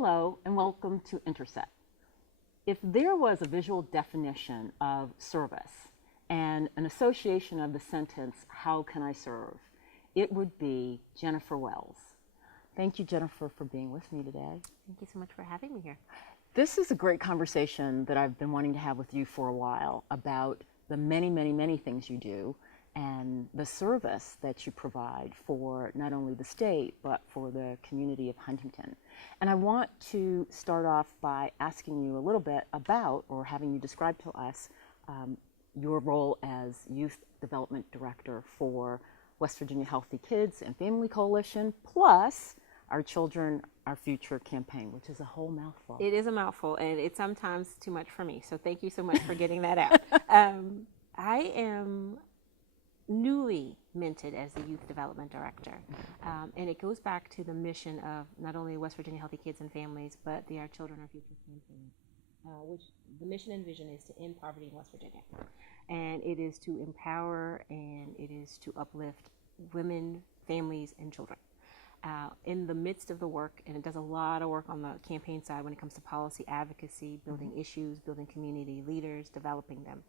Hello and welcome to Intersect. If there was a visual definition of service and an association of the sentence, how can I serve, it would be Jennifer Wells. Thank you, Jennifer, for being with me today. Thank you so much for having me here. This is a great conversation that I've been wanting to have with you for a while about the many, many, many things you do and the service that you provide for not only the state, but for the community of Huntington. And I want to start off by asking you a little bit about, or having you describe to us, your role as Youth Development Director for West Virginia Healthy Kids and Family Coalition, plus Our Children, Our Future campaign, which is a whole mouthful. It is a mouthful, and it's sometimes too much for me, so thank you so much for getting that out. I am newly minted as the Youth Development Director, and it goes back to the mission of not only West Virginia Healthy Kids and Families, but the Our Children, Our Future campaign, which the mission and vision is to end poverty in West Virginia. And it is to empower and it is to uplift women, families, and children. In the midst of the work, and it does a lot of work on the campaign side when it comes to policy advocacy, building issues, building community leaders, developing them.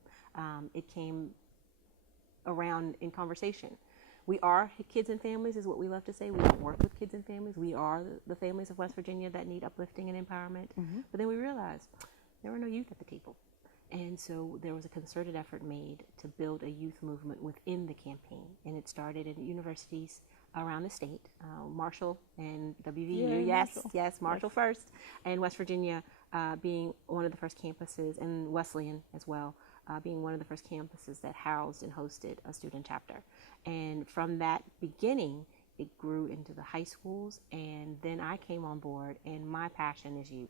It came around in conversation. We are kids and families is what we love to say. We don't work with kids and families. We are the families of West Virginia that need uplifting and empowerment. But then we realized there were no youth at the table. And so there was a concerted effort made to build a youth movement within the campaign. And it started at universities around the state, Marshall and WVU, yes, Marshall first, and West Virginia being one of the first campuses, and Wesleyan as well, being one of the first campuses that housed and hosted a student chapter. And from that beginning, it grew into the high schools, and then I came on board, and my passion is youth.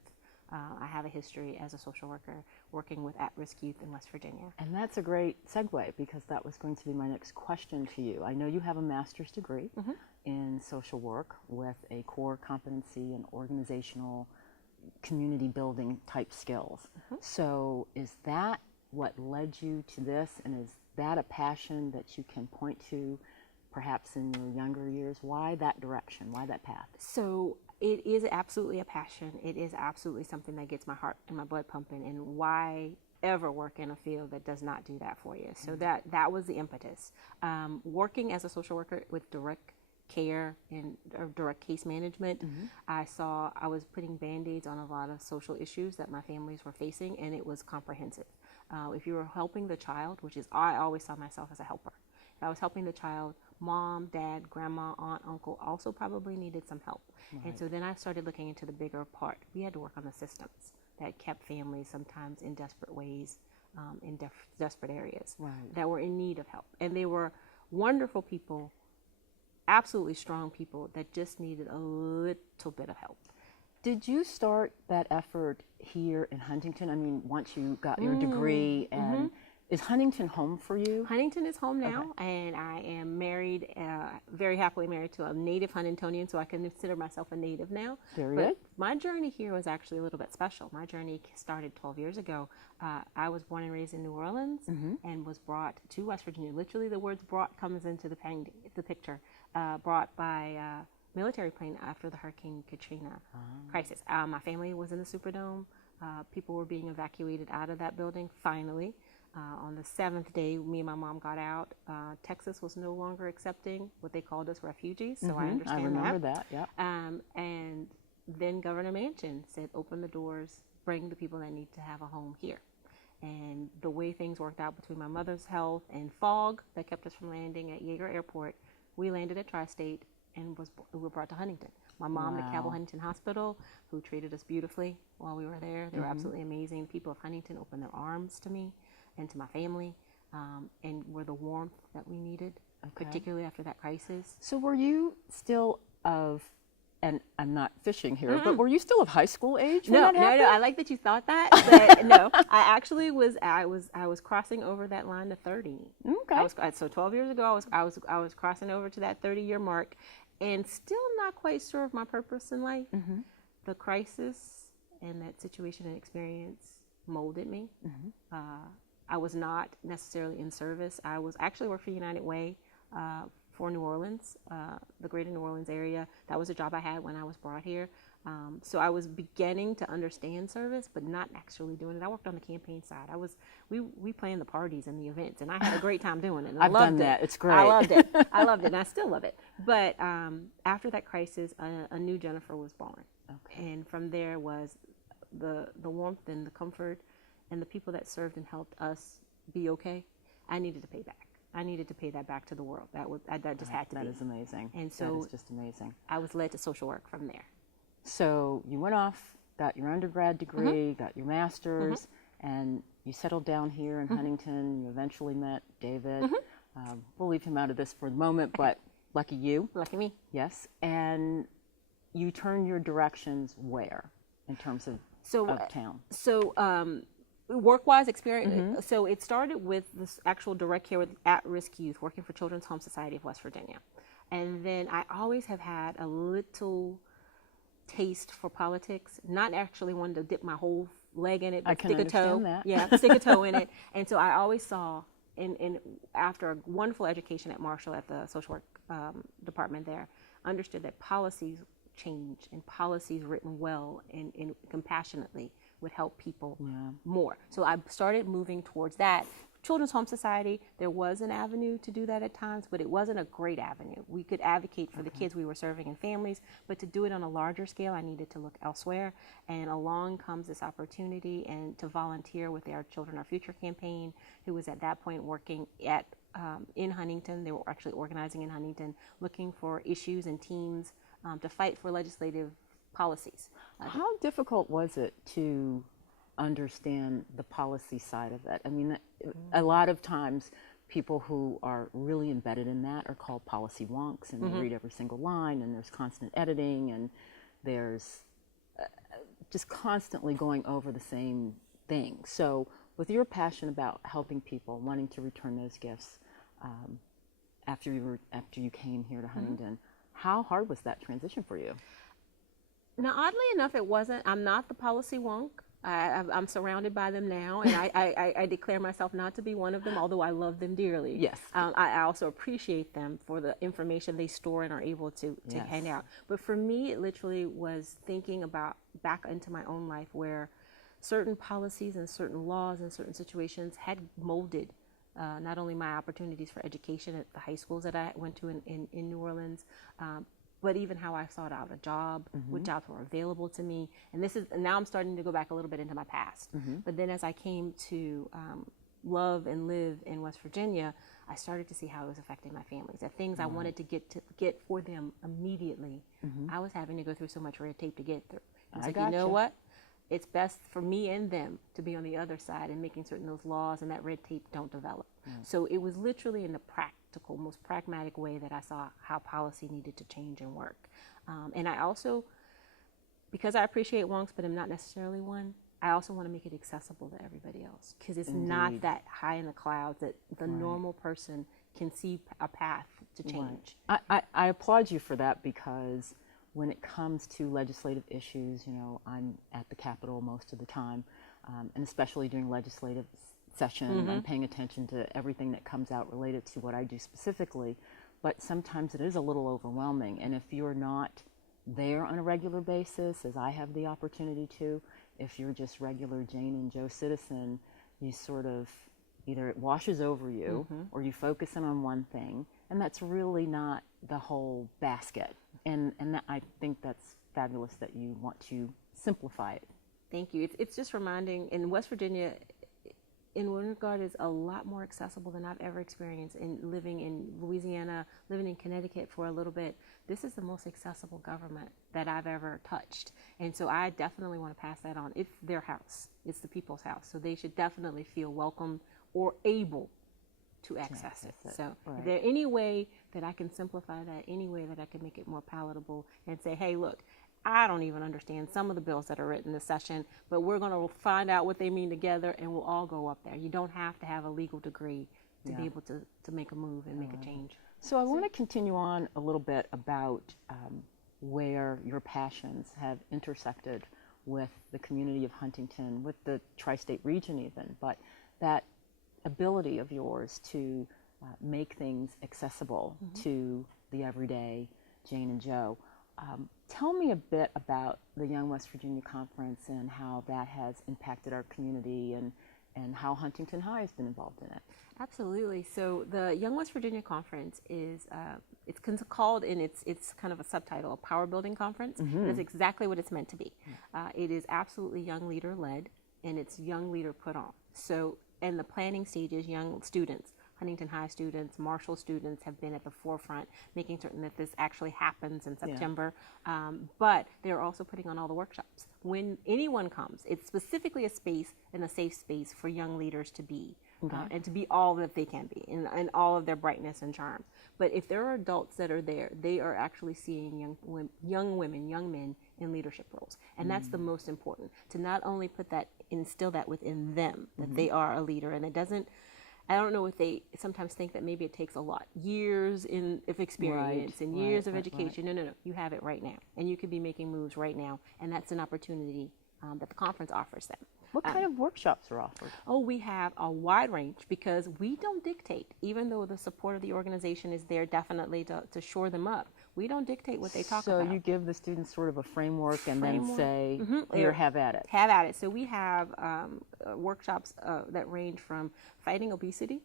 I have a history as a social worker working with at-risk youth in West Virginia. And that's a great segue, because that was going to be my next question to you. I know you have a master's degree in social work with a core competency in organizational community building type skills. So is that what led you to this, and is that a passion that you can point to perhaps in your younger years? Why that direction? Why that path? So it is absolutely a passion. It is absolutely something that gets my heart and my blood pumping, and why ever work in a field that does not do that for you? So that was the impetus. Working as a social worker with direct care and direct case management, I was putting Band-Aids on a lot of social issues that my families were facing, and it was comprehensive. If you were helping the child, which is, I always saw myself as a helper. If I was helping the child, mom, dad, grandma, aunt, uncle also probably needed some help. And so then I started looking into the bigger part. We had to work on the systems that kept families sometimes in desperate ways, in desperate areas that were in need of help. And they were wonderful people, absolutely strong people that just needed a little bit of help. Did you start that effort here in Huntington? I mean, once you got your degree, and is Huntington home for you? Huntington is home now, and I am married, very happily married to a native Huntingtonian, so I can consider myself a native now. Very good. But my journey here was actually a little bit special. My journey started 12 years ago. I was born and raised in New Orleans and was brought to West Virginia. Literally, the words "brought" comes into the picture. Brought by military plane after the Hurricane Katrina crisis. My family was in the Superdome. People were being evacuated out of that building, finally. On the 7th day, me and my mom got out. Texas was no longer accepting what they called us refugees, so I understand that. I remember that, yeah. And then Governor Manchin said, open the doors, bring the people that need to have a home here. And the way things worked out between my mother's health and fog that kept us from landing at Yeager Airport, we landed at Tri-State and we were brought to Huntington. My mom at Cabell Huntington Hospital, who treated us beautifully while we were there. They were absolutely amazing. People of Huntington opened their arms to me and to my family, and were the warmth that we needed, particularly after that crisis. So were you still of, and I'm not fishing here, but were you still of high school age when that happened? No. I like that you thought that, but no. I actually was. I was crossing over that line to 30. Okay. So 12 years ago, I was crossing over to that 30-year mark, and still not quite sure of my purpose in life. The crisis and that situation and experience molded me. I was not necessarily in service. I was actually worked for United Way for New Orleans, the greater New Orleans area. That was a job I had when I was brought here. So I was beginning to understand service, but not actually doing it. I worked on the campaign side. We planned the parties and the events, and I had a great time doing it. And I've I loved done that. it. It's great. I loved it. I loved it, and I still love it. But after that crisis, a new Jennifer was born. Okay. And from there was the warmth and the comfort and the people that served and helped us be okay. I needed to pay back. I needed to pay that back to the world. That just had to be. That is amazing. And so that is just amazing. I was led to social work from there. So you went off, got your undergrad degree, got your master's, and you settled down here in Huntington. You eventually met David. We'll leave him out of this for the moment, but lucky you. Lucky me. Yes. And you turned your directions where in terms of town? So work-wise experience, so it started with this actual direct care with at-risk youth, working for Children's Home Society of West Virginia. And then I always have had a little taste for politics, not actually wanting to dip my whole leg in it, but stick a toe. That. Yeah, stick a toe in it. And so I always saw, after a wonderful education at Marshall at the social work department there, understood that policies change and policies written well and compassionately would help people more. So I started moving towards that. Children's Home Society, there was an avenue to do that at times, but it wasn't a great avenue. We could advocate for the kids we were serving and families, but to do it on a larger scale, I needed to look elsewhere. And along comes this opportunity and to volunteer with our Children Our Future campaign, who was at that point working at in Huntington. They were actually organizing in Huntington, looking for issues and teams to fight for legislative policies. How difficult was it to understand the policy side of it? I mean, a lot of times people who are really embedded in that are called policy wonks, and they read every single line, and there's constant editing, and there's just constantly going over the same thing. So with your passion about helping people, wanting to return those gifts after you came here to Huntington, how hard was that transition for you? Now, oddly enough, it wasn't. I'm not the policy wonk. I'm surrounded by them now, and I declare myself not to be one of them, although I love them dearly. Yes. I also appreciate them for the information they store and are able to hand out. But for me, it literally was thinking about back into my own life where certain policies and certain laws and certain situations had molded not only my opportunities for education at the high schools that I went to in New Orleans, but even how I sought out a job, what jobs were available to me. And now I'm starting to go back a little bit into my past. But then as I came to love and live in West Virginia, I started to see how it was affecting my families. The things I wanted to get for them immediately, I was having to go through so much red tape to get through. I was like, you know what? It's best for me and them to be on the other side and making certain those laws and that red tape don't develop. So it was literally in the practical, most pragmatic way that I saw how policy needed to change and work. And I also, because I appreciate wonks, but I'm not necessarily one, I also want to make it accessible to everybody else, because it's not that high in the clouds that the normal person can see a path to change. I applaud you for that, because when it comes to legislative issues, you know, I'm at the Capitol most of the time, and especially during legislative session, I'm paying attention to everything that comes out related to what I do specifically, but sometimes it is a little overwhelming. And if you're not there on a regular basis, as I have the opportunity to, if you're just regular Jane and Joe citizen, you sort of, either it washes over you or you focus in on one thing, and that's really not the whole basket. And I think that's fabulous that you want to simplify it. Thank you. It's just reminding, in West Virginia, in one regard, is a lot more accessible than I've ever experienced. In living in Louisiana, living in Connecticut for a little bit, this is the most accessible government that I've ever touched. And so I definitely want to pass that on. It's their house. It's the people's house. So they should definitely feel welcome or able to access it. So if there any way that I can simplify that, any way that I can make it more palatable and say, hey, look, I don't even understand some of the bills that are written this session, but we're going to find out what they mean together, and we'll all go up there. You don't have to have a legal degree to be able to make a move and make a change. So I want to continue on a little bit about where your passions have intersected with the community of Huntington, with the tri-state region even, but that ability of yours to make things accessible to the everyday Jane and Joe. Tell me a bit about the Young West Virginia Conference and how that has impacted our community and how Huntington High has been involved in it. Absolutely. So the Young West Virginia Conference is it's called in it's kind of a subtitle, a power building conference. That's exactly what it's meant to be. It is absolutely young leader led, and it's young leader put on. So in the planning stages, young students, Huntington High students, Marshall students have been at the forefront, making certain that this actually happens in September. But they're also putting on all the workshops. When anyone comes, it's specifically a space and a safe space for young leaders to be. And to be all that they can be and all of their brightness and charm. But if there are adults that are there, they are actually seeing young women, young men in leadership roles. And that's the most important, to not only instill that within them, that they are a leader. And it doesn't, I don't know if they sometimes think that maybe it takes a lot, years of experience and years of education. No, you have it right now. And you could be making moves right now. And that's an opportunity that the conference offers them. What kind of workshops are offered? Oh, we have a wide range because we don't dictate, even though the support of the organization is there definitely to shore them up. We don't dictate what they talk about. So you give the students sort of a framework and then say, here, have at it. Have at it. So we have workshops that range from fighting obesity,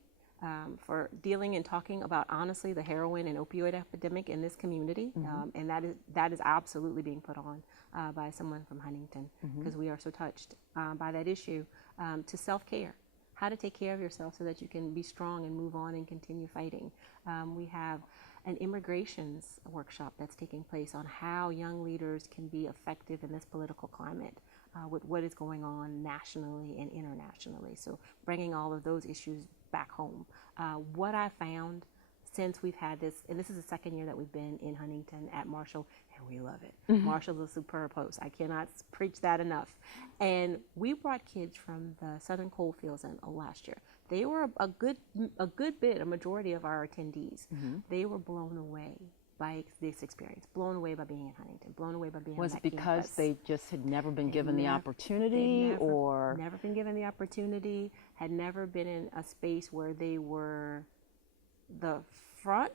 for dealing and talking about, honestly, the heroin and opioid epidemic in this community. And that is absolutely being put on by someone from Huntington, because we are so touched by that issue, to self-care, how to take care of yourself so that you can be strong and move on and continue fighting. We have an immigrations workshop that's taking place on how young leaders can be effective in this political climate with what is going on nationally and internationally. So bringing all of those issues back home. What I found since we've had this, and this is the second year that we've been in Huntington at Marshall, and we love it. Marshall's a superb host. I cannot preach that enough. And we brought kids from the Southern Coalfields in last year. They were a majority of our attendees. They were blown away by this experience, blown away by being in Huntington, blown away by being on that campus. Was it because they just had never been given the opportunity, or? Never been given the opportunity, had never been in a space where they were the front,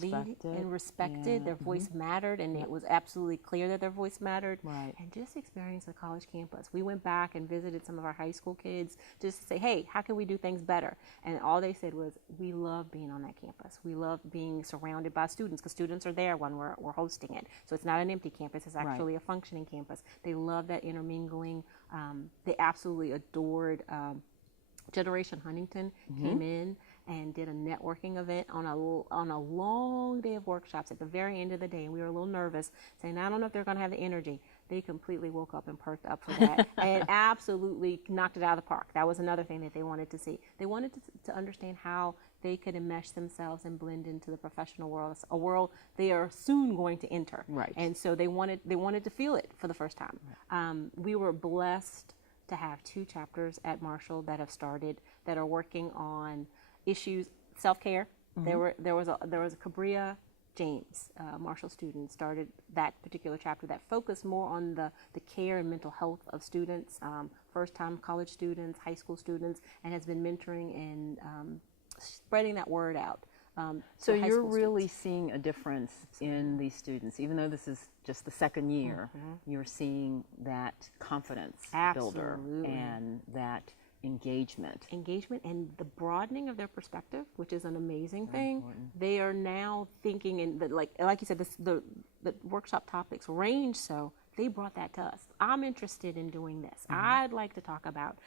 lead and respected. Their voice mattered, and it was absolutely clear that their voice mattered. And just experience the college campus. We went back and visited some of our high school kids just to say, hey, how can we do things better? And all they said was, we love being on that campus. We love being surrounded by students, because students are there when we're hosting it. So it's not an empty campus. It's actually a functioning campus. They love that intermingling. They absolutely adored Generation Huntington came in and did a networking event on a long day of workshops at the very end of the day. And we were a little nervous, saying, I don't know if they're going to have the energy. They completely woke up and perked up for that and absolutely knocked it out of the park. That was another thing that they wanted to see. They wanted to understand how they could enmesh themselves and blend into the professional world, a world they are soon going to enter. And so they wanted to feel it for the first time. We were blessed to have 2 chapters at Marshall that have started, that are working on issues, self-care. There was a Cabria James, Marshall student, started that particular chapter that focused more on the care and mental health of students, first-time college students, high school students, and has been mentoring and spreading that word out. So you're really seeing a difference in these students, even though this is just the second year. You're seeing that confidence builder and that engagement and the broadening of their perspective, which is an amazing thing. They are now thinking, and like you said, the workshop topics range, so they brought that to us. I'm interested in doing this. I'd like to talk about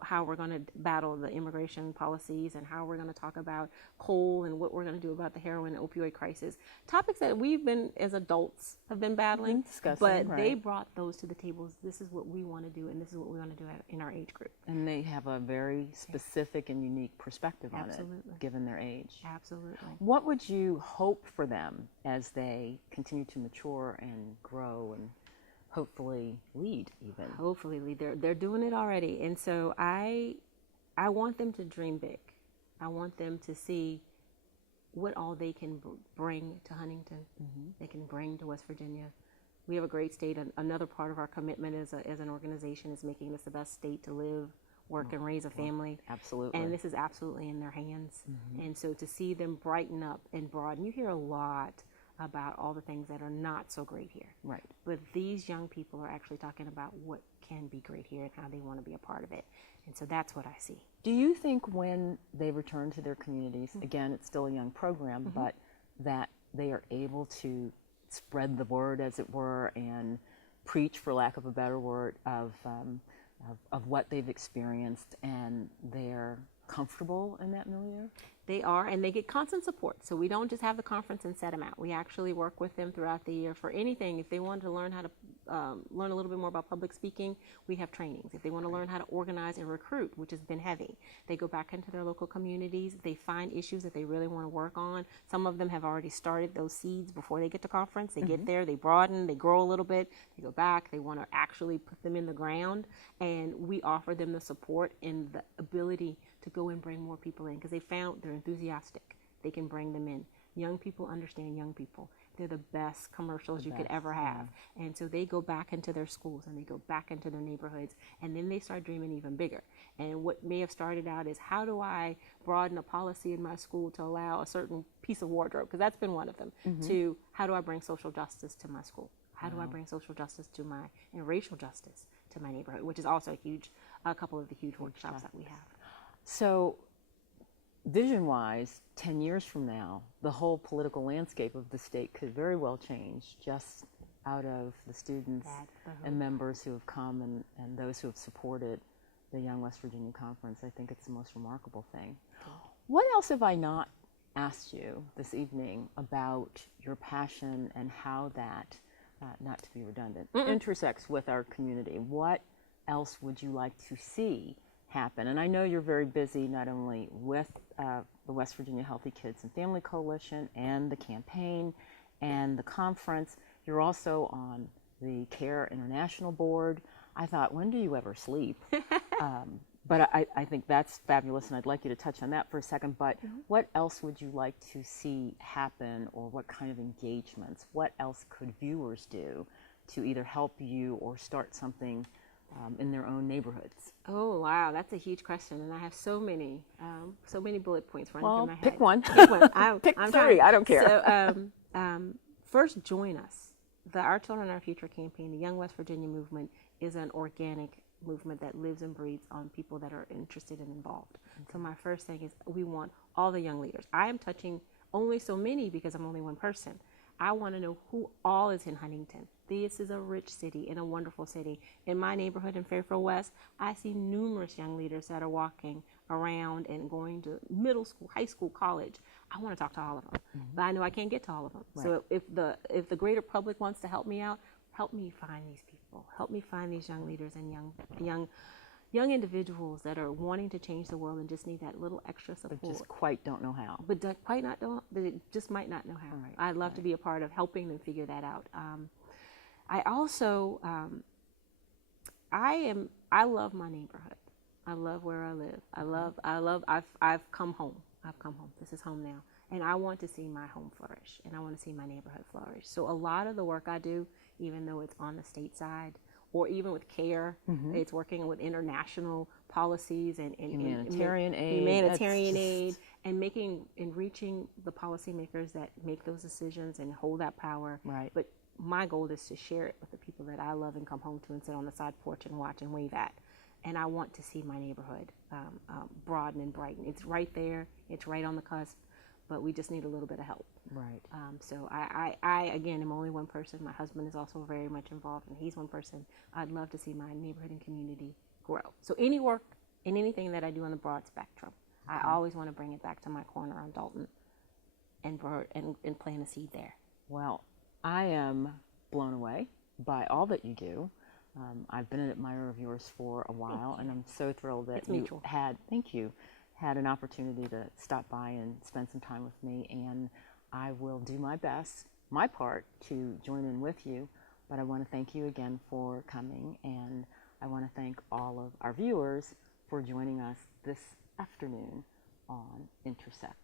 how we're going to battle the immigration policies, and how we're going to talk about coal, and what we're going to do about the heroin and opioid crisis. Topics that we've been, as adults, have been battling, but they brought those to the table. This is what we want to do, and this is what we want to do in our age group. And they have a very specific and unique perspective on it, given their age. Absolutely. What would you hope for them as they continue to mature and grow and hopefully lead even? Hopefully lead. They're doing it already. And so I want them to dream big. I want them to see what all they can bring to Huntington, they can bring to West Virginia. We have a great state. Another part of our commitment as an organization is making this the best state to live, work and raise a family. Absolutely. And this is absolutely in their hands. And so to see them brighten up and broaden, you hear a lot about all the things that are not so great here. Right. But these young people are actually talking about what can be great here and how they want to be a part of it. And so that's what I see. Do you think when they return to their communities, again, it's still a young program, but that they are able to spread the word, as it were, and preach, for lack of a better word, of what they've experienced, and they're comfortable in that milieu? They are, and they get constant support. So we don't just have the conference and set them out. We actually work with them throughout the year for anything. If they want to learn how to learn a little bit more about public speaking, we have trainings. If they want to learn how to organize and recruit, which has been heavy, they go back into their local communities. They find issues that they really want to work on. Some of them have already started those seeds before they get to conference. They get there, they broaden, they grow a little bit, they go back, they want to actually put them in the ground, and we offer them the support and the ability to go and bring more people in, because they found they're enthusiastic. They can bring them in. Young people understand young people. They're the best commercials you could ever have. And so they go back into their schools and they go back into their neighborhoods, and then they start dreaming even bigger. And what may have started out is, how do I broaden a policy in my school to allow a certain piece of wardrobe, because that's been one of them, to how do I bring social justice to my school? How do I bring social justice to and racial justice to my neighborhood, which is also a couple of the huge workshops that we have. So, vision-wise, 10 years from now, the whole political landscape of the state could very well change just out of the students and members who have come and those who have supported the Young West Virginia Conference. I think it's the most remarkable thing. What else have I not asked you this evening about your passion and how that, not to be redundant, intersects with our community? What else would you like to see happen? And I know you're very busy not only with the West Virginia Healthy Kids and Family Coalition and the campaign and the conference. You're also on the CARE International Board. I thought, when do you ever sleep? But I think that's fabulous, and I'd like you to touch on that for a second. But what else would you like to see happen, or what kind of engagements? What else could viewers do to either help you or start something in their own neighborhoods? Oh, wow, that's a huge question, and I have so many bullet points running through my head. Pick one. Pick one. Pick I'm three. trying. I don't care. So, first, join us. The Our Children, Our Future campaign, the Young West Virginia movement, is an organic movement that lives and breathes on people that are interested and involved. So my first thing is, we want all the young leaders. I am touching only so many because I'm only one person. I want to know who all is in Huntington. This is a rich city and a wonderful city. In my neighborhood in Fairfield West, I see numerous young leaders that are walking around and going to middle school, high school, college. I want to talk to all of them, but I know I can't get to all of them. Right. So if the greater public wants to help me out, help me find these people. Help me find these young leaders and young individuals that are wanting to change the world and just need that little extra support. But just quite don't know how. But they just might not know how. Right, I'd love to be a part of helping them figure that out. I also, I love my neighborhood. I love where I live. I've come home. This is home now. And I want to see my home flourish, and I want to see my neighborhood flourish. So a lot of the work I do, even though it's on the state side, or even with CARE, it's working with international policies and humanitarian aid, and reaching the policymakers that make those decisions and hold that power. Right. But my goal is to share it with the people that I love and come home to and sit on the side porch and watch and wave at. And I want to see my neighborhood broaden and brighten. It's right there. It's right on the cusp. But we just need a little bit of help. Right. So I again, am only one person. My husband is also very much involved, and he's one person. I'd love to see my neighborhood and community grow. So any work and anything that I do on the broad spectrum, I always want to bring it back to my corner on Dalton and plant a seed there. Well, I am blown away by all that you do. I've been an admirer of yours for a while, and I'm so thrilled that you had an opportunity to stop by and spend some time with me, and I will do my best, my part, to join in with you. But I want to thank you again for coming, and I want to thank all of our viewers for joining us this afternoon on Intersect.